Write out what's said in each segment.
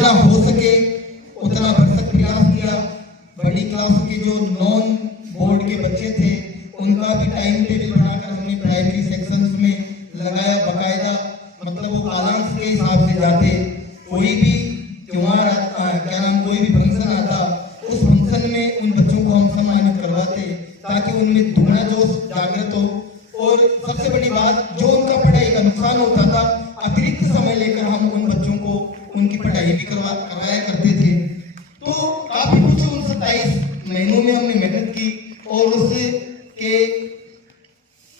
जितना हो सके उतना भरसक प्रयास किया। बड़ी क्लास के जो नॉन बोर्ड के बच्चे थे उनका भी टाइम टेबल बनाकर हमने प्राइमरी सेक्शंस में लगाया बाकायदा, मतलब वो कालांश के हिसाब से जाते। कोई भी त्योहार कोई भी फंक्शन आता उस फंक्शन में उन बच्चों को हम सम्मानित करवाते ताकि उनमें दुगना जोश जागृत हो। और सबसे बड़ी बात, जो उनका पढ़ाई का नुकसान होता था अतिरिक्त समय लेकर हम उन बच्चों को उनकी पढ़ाई भी करवाया करते थे। तो काफी कुछ उन 27 महीनों में हमने मेहनत की और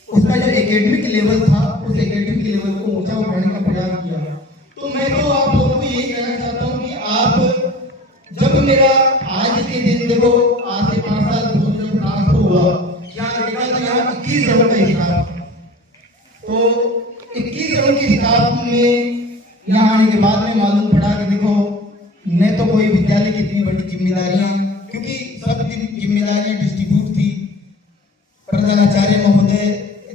उसका जो एकेडमिक लेवल था उस एकेडमिक लेवल को ऊंचा उठाने का प्रयास किया। तो मैं तो आप लोगों को यही कहना चाहता हूँ कि आप जब मेरा आज के दिन देखो, आज से 5 साल पूर्व जब ट्रांसफर हुआ यहाँ देखा तो यहाँ 21 जन का हिसाब, तो 21 जन के हिसाब में यहाँ आने के बाद में मालूम पड़ा कि देखो न तो कोई विद्यालय की इतनी बड़ी जिम्मेदारियां, क्योंकि सब जिम्मेदारियां डिस्ट्रीब्यूट थी। प्रधानाचार्य महोदय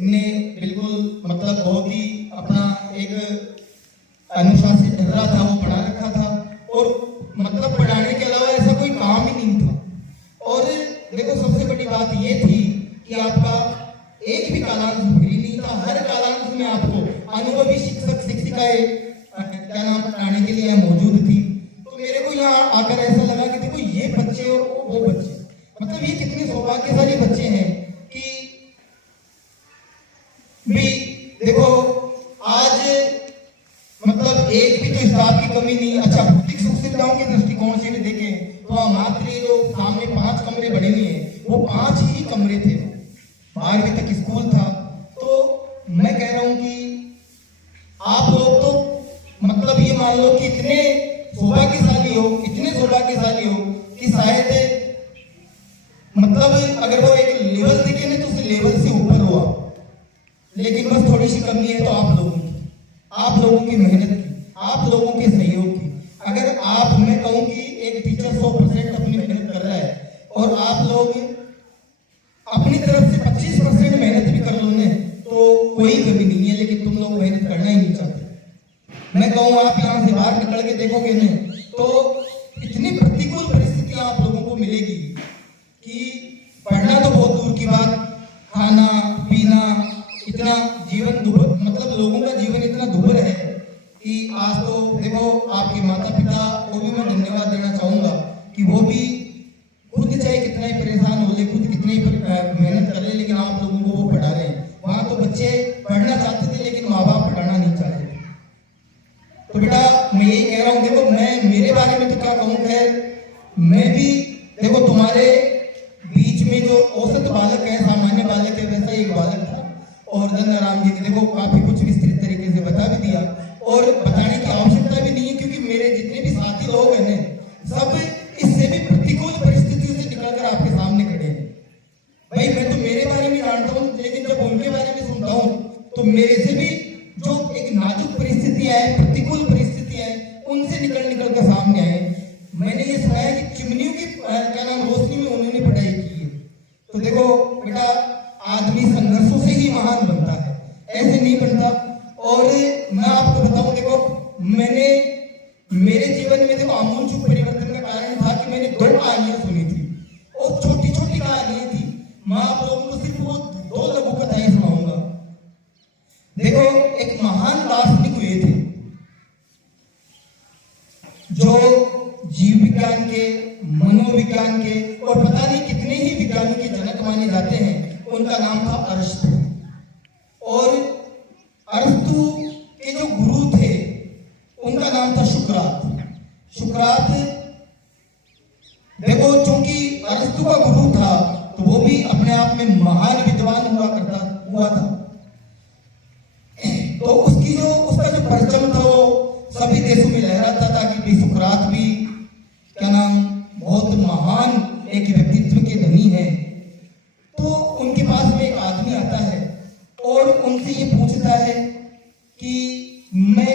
ने बिल्कुल मतलब बहुत ही अपना एक अनुशासित ढर्रा था वो पढ़ा रखा था और मतलब पढ़ाने के अलावा ऐसा कोई काम ही नहीं था। और देखो सबसे बड़ी बात ये थी कि आपका एक भी कालांश फ्री नहीं था, हर कालांश में आपको अनुभवी शिक्षक शिक्षिकाएं पढ़ाने के लिए मौजूद थी। तो मेरे को यहाँ आकर ऐसा लगा कि देखो ये बच्चे और वो बच्चे, मतलब ये कितने सौभाग्यशाली बच्चे हैं कि भी देखो आज मतलब एक भी तो स्टाफ की कमी नहीं। अच्छा, भौतिक सुख सुविधाओं के दृष्टिकोण से भी देखें तो हमारे जो सामने 5 कमरे बने हुए हैं वो 5 ही कमरे थे, 12वीं तक स्कूल था। तो मैं कह रहा हूं कि आप लोग तो मतलब ये मान लो कि इतने सौभाग्यशाली हो कि शायद मतलब अगर वो एक लेवल देखे ना तो उस लेवल से ऊपर हुआ, लेकिन बस थोड़ी सी कमी है तो आप लोगों की मेहनत की, आप लोगों के सहयोग की। अगर आप, मैं कहूँ कि एक टीचर 100% अपनी मेहनत कर रहा है और आप लोग अपनी तरफ से 25% मेहनत भी कर लो ना तो कोई कमी नहीं है, लेकिन तुम लोग मेहनत करना ही नहीं चाहते। मैं कहूँ आप यहाँ से बाहर निकल के देखोगे ना तो इतनी प्रतिकूल परिस्थितियां आप लोगों को मिलेगी कि पढ़ना तो बहुत दूर की बात, खाना पीना इतना जीवन दुभर, मतलब लोगों का जीवन इतना दुभर है कि आज तो देखो आपके माता पिता को भी मैं धन्यवाद देना चाहूंगा कि वो भी खुद चाहे कितना ही परेशान हो ले, खुद कितनी मेहनत कर ले, लेकिन आप लोगों को वो पढ़ा रहे हैं। वहां तो बच्चे पढ़ना चाहते थे लेकिन माँ बाप पढ़ाना नहीं चाहते। तो बेटा मैं यही कह रहा हूँ, देखो मैं मेरे बारे में तो क्या कहूँ, खैर मैं भी देखो तुम्हारे बीच में जो औसत बालक है, सामान्य बालक है, वैसा एक बालक था। और धन्यराम जी ने देखो काफी कुछ विस्तृत तरीके से बता भी दिया और बताने की आवश्यकता भी नहीं है, क्योंकि मेरे जितने भी साथी लोग हैं ना सब इससे भी प्रतिकूल परिस्थितियों से निकलकर आपके सामने खड़े हैं। भाई मैं तो मेरे बारे में जानता हूँ, लेकिन जब उनके बारे में सुनता हूँ तो मेरे से भी जो एक नाजुक परिस्थितियां हैं, प्रतिकूल परिस्थितियां हैं, उनसे निकल कर सामने आए। मैंने ये सुना है कि चिमनियों की रोशनी में उन्होंने पढ़ाई की है। तो देखो बेटा आदमी संघर्षों से ही महान बनता है, ऐसे नहीं बनता। और मैं आपको बताऊं, देखो मैंने मेरे जीवन में देखो आमूलचूल परिवर्तन का कारण था कि मैंने 2 कहानियां सुनी थी और छोटी छोटी कहानियां थी। मैं आप लोगों को सिर्फ वो 2 लघु कथाएं सुनाऊंगा। देखो एक महान दार्शनिक हुए थे जो जीव विज्ञान के, मनोविज्ञान के और पता नहीं कितने ही विज्ञानों के जनक माने जाते हैं। उनका नाम था अरस्तु। और अरस्तु के जो गुरु थे उनका नाम था शुक्रात। देखो चूंकि अरस्तु का गुरु था तो वो भी अपने आप में महान विद्वान हुआ था। तो उसका जो परचम था वो सभी देशों में लहराता था कि शुक्रात भी बहुत महान एक व्यक्तित्व के धनी है। तो उनके पास में एक आदमी आता है और उनसे ये पूछता है कि मैं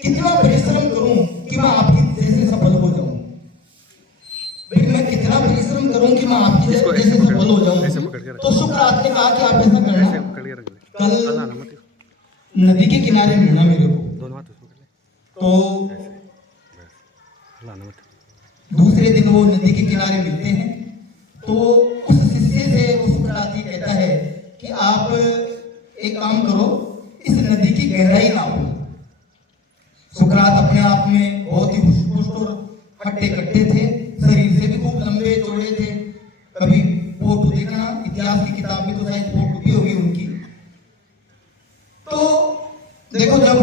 कितना परिश्रम करूं कि मैं आपकी जैसे सफल हो जाऊं। भाई मैं कितना परिश्रम करूं कि मैं आपकी जैसे सफल हो जाऊं। तो शुक्रात ने कहा कि आप ऐसा करना, कल नदी के किनारे मिलना मेरे को। तो दूसरे दिन वो नदी के किनारे मिलते हैं। तो उस शिष्य से वो सुकरात ये कहता है कि आप एक काम करो, इस नदी की गहराई नापो। सुकरात अपने आप में बहुत ही हुष्ट और हट्टे कट्टे थे, शरीर से भी खूब लंबे चौड़े थे। कभी फोटो देखना, इतिहास की किताब में तो शायद फोटो भी होगी उनकी। तो देखो, जब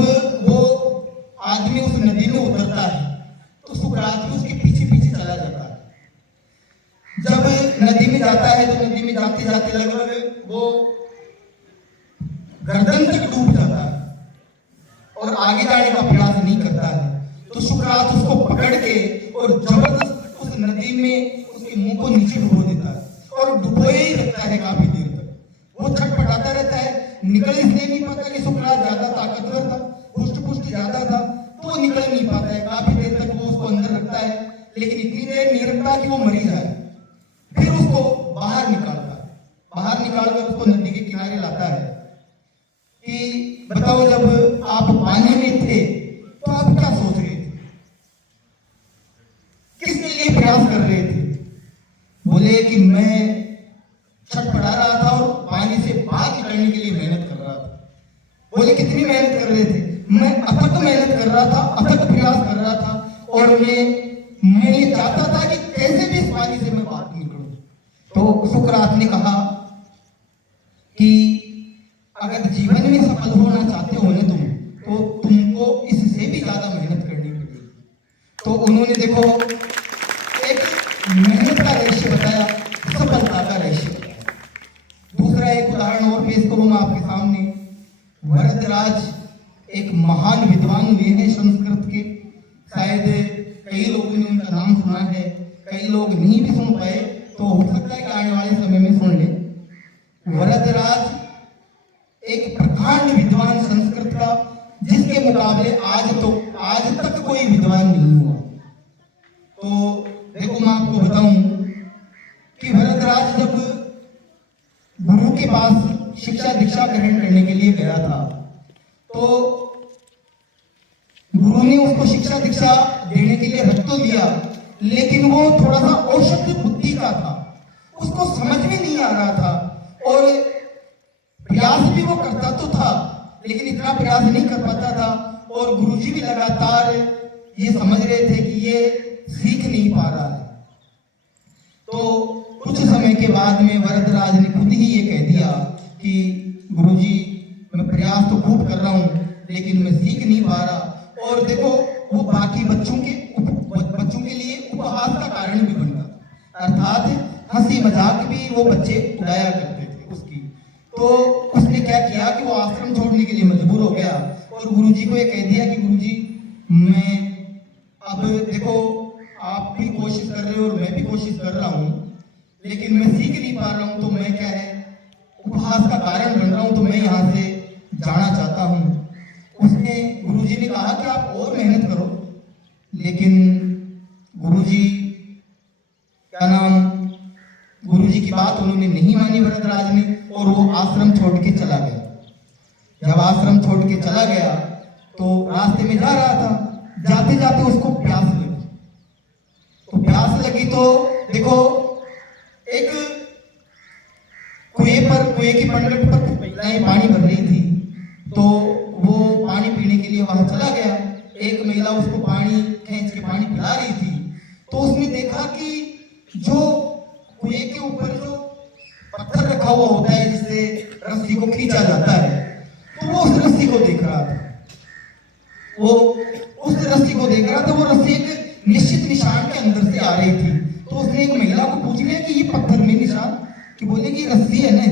वो आदमी उस नदी में उतरता है तो सुकरात भी उसके पीछे पीछे चला जाता है। जब नदी में जाता है तो नदी में जाते जाते लगभग वो गर्दन तक डूब जाता है और आगे जाने का प्रयास नहीं करता है। तो सुकरात उसको पकड़ के और जबरदस्त उस नदी में उसके मुंह को नीचे डुबो देता है और डुबोए ही रखता है काफी देर तक। वो छटपटाता रहता है, निकल इसलिए नहीं पाता कि सुकरात ज्यादा ताकतवर था, पुष्ट पुष्ट ज्यादा था, तो वो निकल नहीं पाता है। काफी देर तक वो उसको अंदर रखता है, लेकिन इतनी देर नहीं रखता कि वो मरी जाए। फिर उसको बाहर निकालकर उसको नदी के किनारे लाता है कि बताओ, जब आप पानी में थे तो आप क्या सोच रहे थे, किसके लिए प्रयास कर रहे थे? बोले कि मैं छटपटा रहा था और पानी से बाहर निकलने के लिए मेहनत कर रहा था। बोले कितनी मेहनत कर रहे थे? मैं अथक मेहनत कर रहा था, अथक प्रयास कर रहा था और मैं ये चाहता था कि कैसे भी इस पानी से मैं बाहर निकलूं। तो सुकरात ने कहा कि अगर जीवन में सफल होना चाहते हो ना तुम, तो तुमको इससे भी ज्यादा मेहनत करनी पड़ेगी। तो उन्होंने देखो एक मेहनत का रहस्य बताया, सफलता का रहस्य बताया। दूसरा एक उदाहरण और पेश करूं मैं आपके सामने। वरदराज एक महान विद्वान हुए हैं संस्कृत के। शायद कई लोगों ने उनका नाम सुना है, कई लोग नहीं भी सुन पाए, तो हो सकता है कि आने वाले समय में सुन ले। वरदराज एक प्रकांड विद्वान संस्कृत का, जिसके मुकाबले आज तक कोई विद्वान नहीं हुआ। तो देखो, मैं आपको बताऊं कि वरदराज जब गुरु के पास शिक्षा दीक्षा ग्रहण करने के लिए गया था, तो गुरु ने उसको शिक्षा दीक्षा देने के लिए रख तो दिया, लेकिन वो थोड़ा सा औषध बुद्धि का था, उसको समझ में नहीं आ रहा था और प्रयास भी वो करता तो था, लेकिन इतना प्रयास नहीं कर पाता था। और गुरुजी भी लगातार ये समझ रहे थे कि ये सीख नहीं पा रहा है। तो कुछ समय के बाद में वरदराज ने खुद ही ये कह दिया कि गुरुजी, मैं प्रयास तो खूब कर रहा हूँ, लेकिन मैं सीख नहीं पा रहा। और देखो, वो बाकी बच्चों के लिए उपहास का कारण भी बन रहा, अर्थात हंसी मजाक भी वो बच्चे उड़ाया करते थे उसकी। तो उसने क्या किया कि वो आश्रम छोड़ने के लिए मजबूर हो गया और गुरुजी को ये कह दिया कि गुरुजी, मैं अब देखो, आप भी कोशिश कर रहे हो और मैं भी कोशिश कर रहा हूँ, लेकिन मैं सीख नहीं पा रहा हूँ, तो मैं क्या है, उपहास का कारण बन रहा हूँ, तो मैं यहाँ से जाना चाहता हूँ। उसने गुरुजी ने कहा कि आप और मेहनत करो, लेकिन गुरुजी क्या नाम, गुरुजी की बात उन्होंने नहीं मानी वरदराज ने, और वो आश्रम छोड़ के चला गया। जब आश्रम छोड़ के चला गया तो रास्ते में जा रहा था, जाते जाते उसको प्यास लगी। तो प्यास लगी तो देखो, एक कुएं की पंडक पर महिलाएं पानी भर रही थी, तो वो पानी पीने के लिए वहां चला गया। एक महिला उसको पानी खींच के पानी पिला रही थी, तो उसने देखा कि जो कुएं के ऊपर जो पत्थर रखा हुआ होता है जिससे रस्सी को खींचा जाता है, तो वो उस रस्सी को देख रहा था। वो रस्सी एक निश्चित निशान के अंदर से आ रही थी। तो उसने एक महिला को पूछ लिया कि ये पत्थर में निशान, कि बोले कि रस्सी है ना,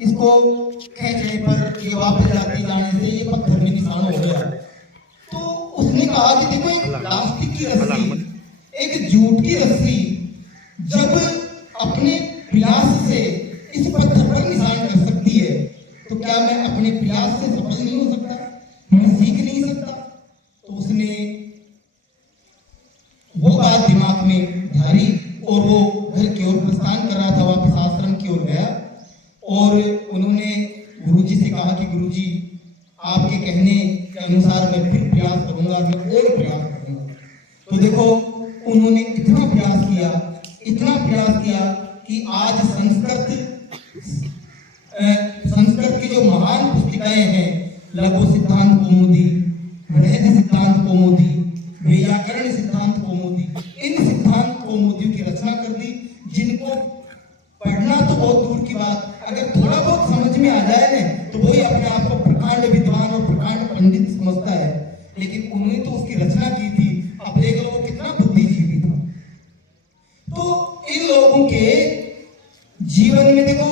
इसको खींचने पर ये वापस जाने से ये पत्थर में निशान हो गया। तो उसने कहा कि देखो, एक प्लास्टिक की रस्सी, एक जूट की रस्सी जब अपने प्रयास से इस पत्थर पर निशान कर सकती है, तो क्या मैं अपने प्रयास से सफल नहीं हो सकता, मैं सीख नहीं सकता? तो उसने वो बात दिमाग में धारी और वो घर की ओर प्रस्थान कर रहा था, वापस आश्रम की ओर गया और उन्होंने गुरुजी से कहा कि गुरुजी, आपके कहने के अनुसार मैं फिर प्रयास करूंगा, मैं और प्रयास करूंगा। तो देखो, उन्होंने इतना प्रयास किया कि आज संस्कृत की जो महान पुस्तिकाएं हैं, लघु सिद्धांत कौमुदी, बृहद सिद्धांत कौमुदी, व्याकरण सिद्धांत कौमुदी, इन सिद्धांत कौमुदियों की रचना कर दी, जिनको पढ़ना तो बहुत दूर की बात, अगर थोड़ा बहुत समझ में आ जाए ना तो वही अपने आप को प्रकांड विद्वान और प्रकांड पंडित समझता है। लेकिन उन्होंने तो उसकी रचना की थी। अब देख लो वो कितना बुद्धिजीवी था। तो इन लोगों के जीवन में देखो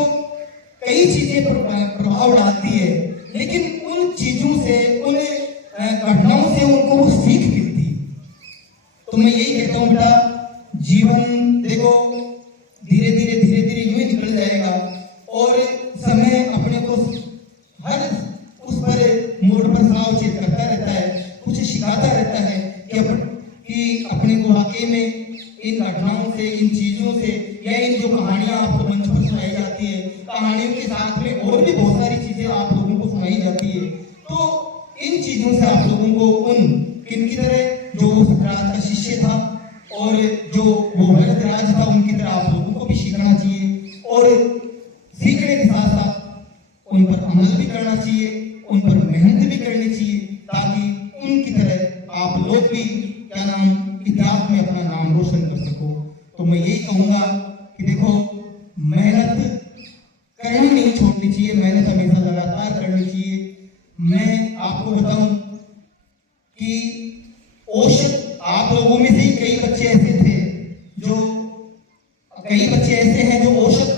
कई चीजें प्रभाव डालती है, लेकिन उन चीजों से, उन घटनाओं से उनको वो सीख मिलती है। तो मैं यही कहता हूँ बेटा, जीवन देखो धीरे धीरे यूं ही निकल जाएगा और समय अपने को हर उस पर मोड़ पर सावचेत करता रहता है, कुछ सिखाता रहता है कि अपने को वाकई में इन घटनाओं से, इन चीजों से, या इन जो कहानियां आपको मंच पर सुनाई जाती है, कहानियों के साथ में और भी बहुत सारी चीजें आप लोगों को सुनाई जाती है, तो इन चीजों से आप लोगों को उन किनकी तरह जो सुकरात का शिष्य था और जो वो वरदराज था, उनकी तरह आप लोगों को भी सीखना चाहिए और सीखने के साथ साथ उन पर अमल भी करना चाहिए, उन पर मेहनत भी करनी चाहिए, ताकि उनकी तरह आप लोग भी क्या नाम इतिहास में अपना नाम रोशन कर सको। तो मैं यही कहूंगा कि देखो मेहनत करनी नहीं छोड़नी चाहिए, मेहनत हमेशा लगातार करनी चाहिए। मैं आपको बताऊं कि औसत आप लोगों में से ही कई बच्चे ऐसे हैं जो औसत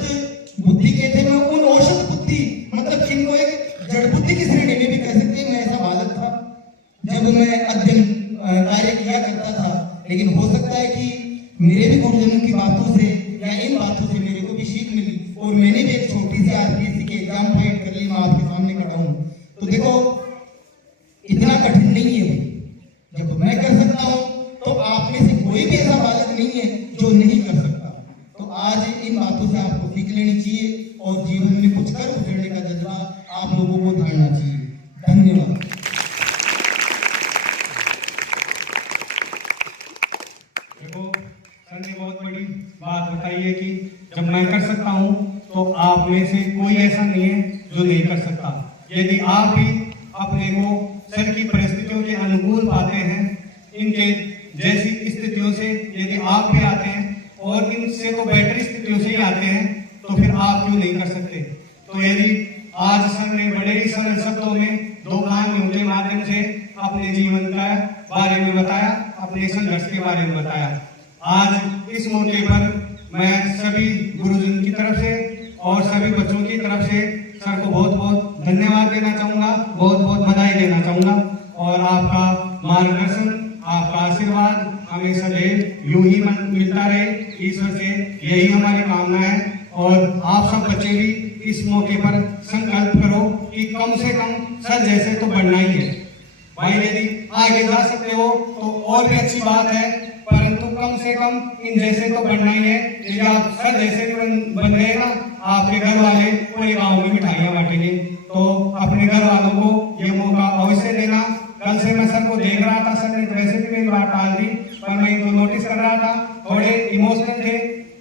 बुद्धि के थे। मैं उन औसत बुद्धि मतलब जिनको एक जड़ बुद्धि की श्रेणी में भी कह सकते हैं, मैं ऐसा बालक था जब मैं अध्ययन कार्य किया करता था। लेकिन हो सकता है कि मेरे भी गुरुजनों की बातों से या इन बातों से मेरे को भी सीख मिली और मैंने भी एक छोटी सी आरपीएससी के एग्जाम फाइट कर ली। मैं आपके सामने खड़ा हूँ तो देखो इतना कठिन नहीं है। जब मैं कर सकता हूँ तो आप में से कोई भी ऐसा बालक नहीं है जो नहीं कर सकता। तो आज इन बातों से आपको सीख लेनी चाहिए और जीवन में कुछ कर उतरने का जज्बा आप लोगों को धारना चाहिए। धन्यवाद। देखो सर ने बहुत बड़ी बात बताई है कि जब मैं कर सकता हूँ तो आप में से कोई ऐसा नहीं है जो नहीं कर सकता। यदि आप भी अपने को सर की परिस्थितियों के अनुकूल पाते हैं, इनके जैसी स्थितियों से यदि आप भी आते हैं और इनसे तो बेटर स्थितियों से ही आते हैं, तो फिर आप क्यों नहीं कर सकते। तो यदि आज सर ने बड़े ही सरल शब्दों में दो कहानियों के माध्यम से अपने जीवन का बारे में बताया, अपने संघर्ष के बारे में बताया। आज इस मौके पर मैं सभी गुरुजन की तरफ से और सभी बच्चों की तरफ से सर को बहुत बहुत धन्यवाद देना चाहूँगा, बहुत बहुत बधाई देना चाहूँगा और आपका मार्गदर्शन, आपका आशीर्वाद हमें सदैव यूं ही मिलता रहे। ईश्वर से यही हमारी कामना है और आप सब बच्चे भी इस मौके पर संकल्प करो कि कम से कम सर जैसे तो बनना ही है। भाई यदि आगे जा सकते हो तो और भी अच्छी बात है, परंतु कम से कम इन जैसे तो बनना ही है। यदि आप सर जैसे भी बन गए ना, आपके घर वाले पूरे गाँव में मिठाइयाँ बांटेंगे। तो अपने घर वालों को ये मौका अवश्य देना। कल से मैं सर को देख रहा था, सर ने वैसे भी मेरी बात टाल दी, पर मैं इनको नोटिस कर रहा था, थोड़े इमोशनल थे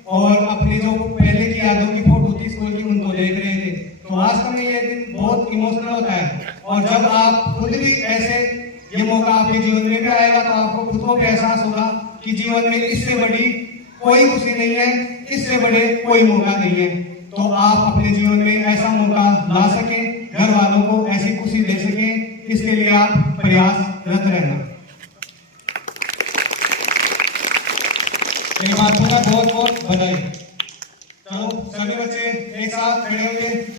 और अपनी जो पहले की यादों की फोटो थी स्कूल की उनको देख रहे थे। तो वास्तव में ये दिन बहुत इमोशनल होता है और जब आप खुद भी ऐसे ये मौका आपके जीवन में भी आएगा तो आपको खुद को भी एहसास होगा कि जीवन में इससे बड़ी कोई खुशी नहीं है, इससे बड़े कोई मौका नहीं है। तो आप अपने जीवन में ऐसा मौका ला सके, घर वालों को ऐसी खुशी दे सके, इसके लिए आप प्रयासरत रहना। एक बात बहुत बहुत बधाई। चलो सभी बच्चे एक साथ खड़े होंगे।